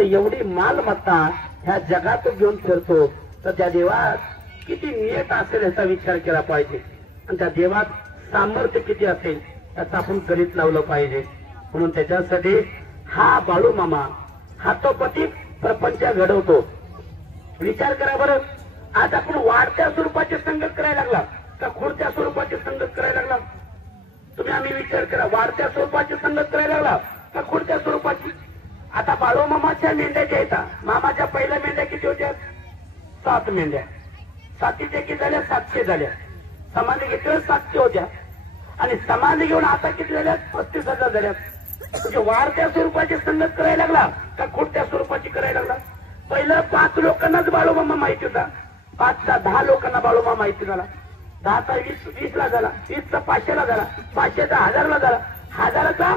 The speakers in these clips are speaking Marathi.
तर एवढी मालमत्ता ह्या जगात घेऊन फिरतो तर त्या देवात किती नियत असेल याचा विचार केला पाहिजे आणि त्या देवात सामर्थ्य किती असेल याचा आपण गणित लावलं पाहिजे. म्हणून त्याच्यासाठी हा बाळू मामा हातोपती प्रपंच घडवतो. विचार करा बरं, आज आपण वाढत्या स्वरूपाची संगत करायला लागला का खुडत्या स्वरूपाची संगत करायला लागला? तुम्ही आम्ही विचार करा, वाढत्या स्वरूपाची संगत करायला लागला का खुडत्या स्वरूपाची? आता बाळू मामाच्या मेंढ्या ज्या येतात, मामाच्या पहिल्या मेंढ्या किती होत्या? 7 मेंढ्या. 7च्या किती झाल्या? 700 झाल्या. समाधी घेतल्या 700 होत्या आणि समाधी घेऊन आता किती झाल्या? 35,000 झाल्या. म्हणजे वाढत्या स्वरूपाची संगत करायला लागला का खुडत्या स्वरूपाची करायला लागला? पहिलं 5 लोकांनाच बाळूमामा माहिती होता. 5चा 10 लोकांना बाळूमामा माहिती झाला. 10चा 20ला झाला. 20चा 500ला झाला. 500चा 1000ला झाला. 1000चा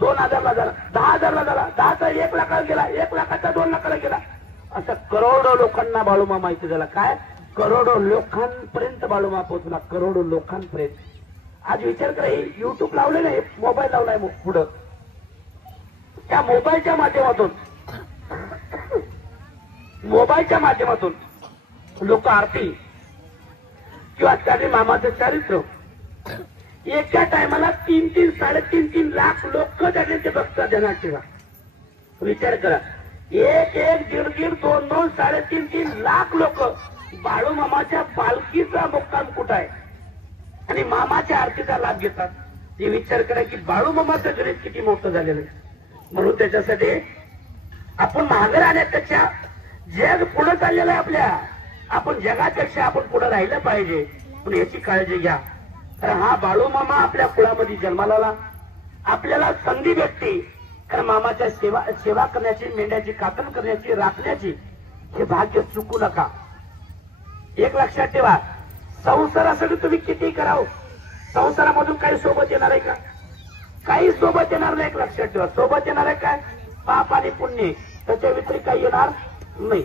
2000ला झाला. 10,000ला झाला. 10चा 1 लाखाला गेला. 1 लाखाचा 2 लाखाला गेला. असं करोडो लोकांना बाळूमामा माहिती झाला. काय करोडो लोकांपर्यंत बाळूमामा पोहोचला. करोडो लोकांपर्यंत. आज विचार करा, हे युट्यूब लावले नाही, मोबाईल लावलाय पुढं. त्या मोबाईलच्या माध्यमातून लोक आरती किंवा त्याने मामाचं चारित्र एका टायमाला 3-3, 3.5-3 लाख लोक त्याने ते बघतात. ध्यानात ठेवा. विचार करा, 1-1, 1.5, 2-2, 3.5 लाख लोक बाळूमामाच्या पालखीचा मुक्काम कुठं आहे आणि मामाच्या आरतीचा लाभ घेतात. हे विचार करा की बाळूमामाचं गणित किती मोठं झालेलं आहे. म्हणून त्याच्यासाठी आपण मागे राहण्यापेक्षा जग पुढे चाललेलं आहे आपल्या. आपण जगापेक्षा आपण पुढे राहिलं पाहिजे. पण याची काळजी घ्या. कारण हा बाळूमामा आपल्या कुळामध्ये जन्माला आला. आपल्याला संधी भेटते कारण मामाच्या सेवा करण्याची, मेंढ्याची कातण करण्याची, राखण्याची, हे भाग्य चुकू नका. एक लक्षात ठेवा, संसारासाठी तुम्ही किती करावं, संसारामधून काही सोबत येणार आहे का? काही सोबत येणार नाही. एक लक्षात ठेवा, सोबत येणार आहे काय? पाप आणि पुण्य, त्याच्या व्यतिरिक्त काही येणार नाही.